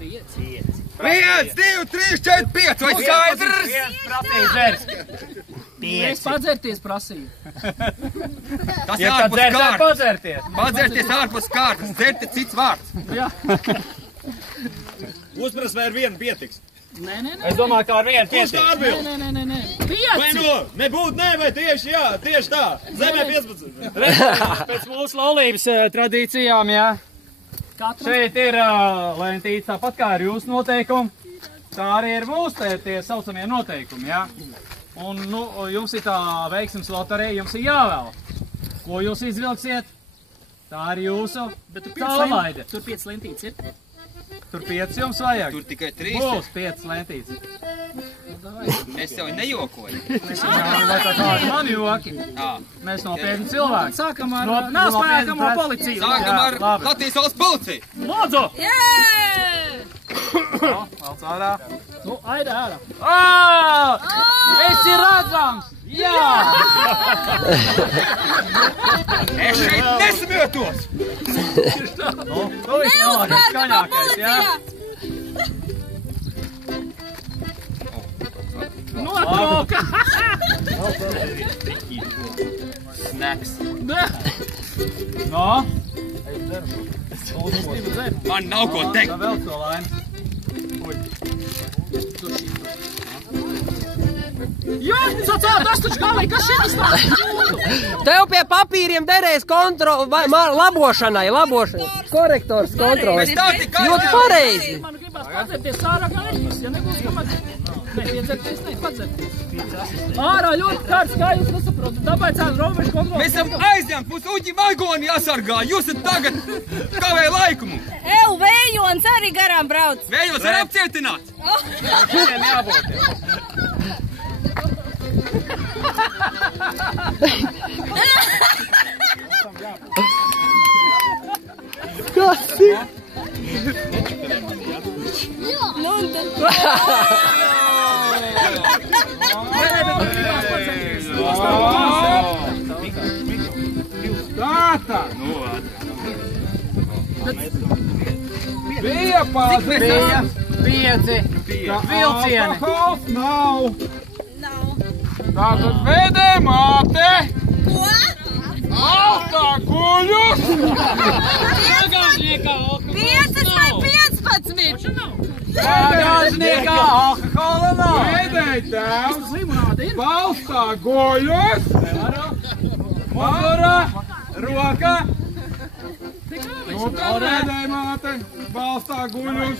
5. 1, 2, 3, 4, 5. Vai skaidrs? Viens prasīja dzers. Es padzerties prasīju. Tas ir ārpus kārtas. Padzerties. Padzerties ārpus kārtas. Dzert ir cits vārds. Jā. Uzprast vai ar vienu pietiks? Nē. Es domāju, kā ar vienu Kurš tā pietiek. atbild? Nē. Vai 5. no? Nebūt nē, vai tieši jā, tieši tā. Zemē 15. Pēc mūsu laulības tradīcijām, jā. Katram. Šeit ir lentīts tāpat kā ar jūsu noteikumu. Tā arī ir mūsu tie saucamie noteikumi, jā. Un, nu, jums ir tā veiksmes loterija, jums ir jāvēl. Ko jūs izvilksiet? Tā ir jūsu tālaide. Tur 5 lentītes ir. Tur 5 jums vajag. Tur tikai 3. Būs 5 lentītes. Es jau nejokoju. Vai tā kādi mani joki? Mēs nopietni cilvēki. Sākam ar nāspējākamo policiju. Sākam ar labi. Latvijas valsts policiju. Lūdzu! Jē! Valc ārā. Nu, ārā. Esi redzams! Jā! Es šeit nesmietos. Nu, tu viss nelākais skaņākais, jā? Notrūka! Snacks. No? Man nav ko teikt. Tā vēl to laimi. Jā, sacā, tas taču galvai, kas šeit izstrādā? Tev pie papīriem derēs labošanai. Korektors kontrols. Mēs tā tikai Ļoti pareizi. Man gribās padzerties ārā kā neņas, ja nebūs kamats. Nē, iedzerties, ne, padzerties. Ārā ļoti kārs, kā jūs nesaprotat. Dabāj cēl robežu kontroli. Mēs esam aizņemti, mums uģi vagoni jāsargā. Jūs esat tagad kavēja laiku mums. Ew, vējons arī garām brauc. Vējos var apcietināt. Šitiem jābūt, jā. Kas ir? Nu, un tad... Tātā! Bija pazudījis. 5 vilcieni. Alkohols nav. Tātad vēdēja māte. Ko? Altā guļus. Bagāžniekā alkohols 5 vai 15? Bagāžniekā alkohola nav. Vēdēja tēvs. Tas limonāde ir. Balstā guļus. Mugura. Roka. Un tad vēdēja māte. Balstā guļus.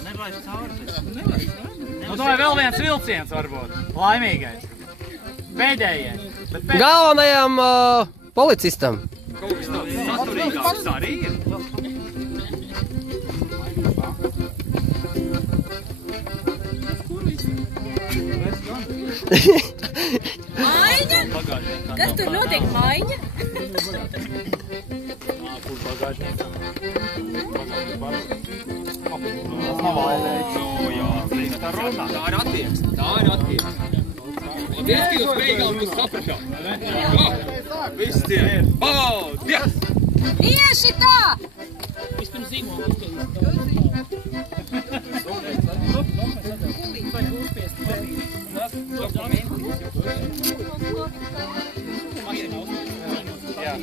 Nu, tā ir vēl viens vilciens varbūt. Laimīgais. Pēdējais. Galvenajam policistam. Kaut kas tāds saturīgāks arī ir. Maiņa? Kas tur notiek, maiņa? Tā ir attieksme. Paldies, ka jūs beigām mūs sapratāt. Viss tie. Paldies! Tieši tā! Vispirms zīmola uzspēlīt. Jā.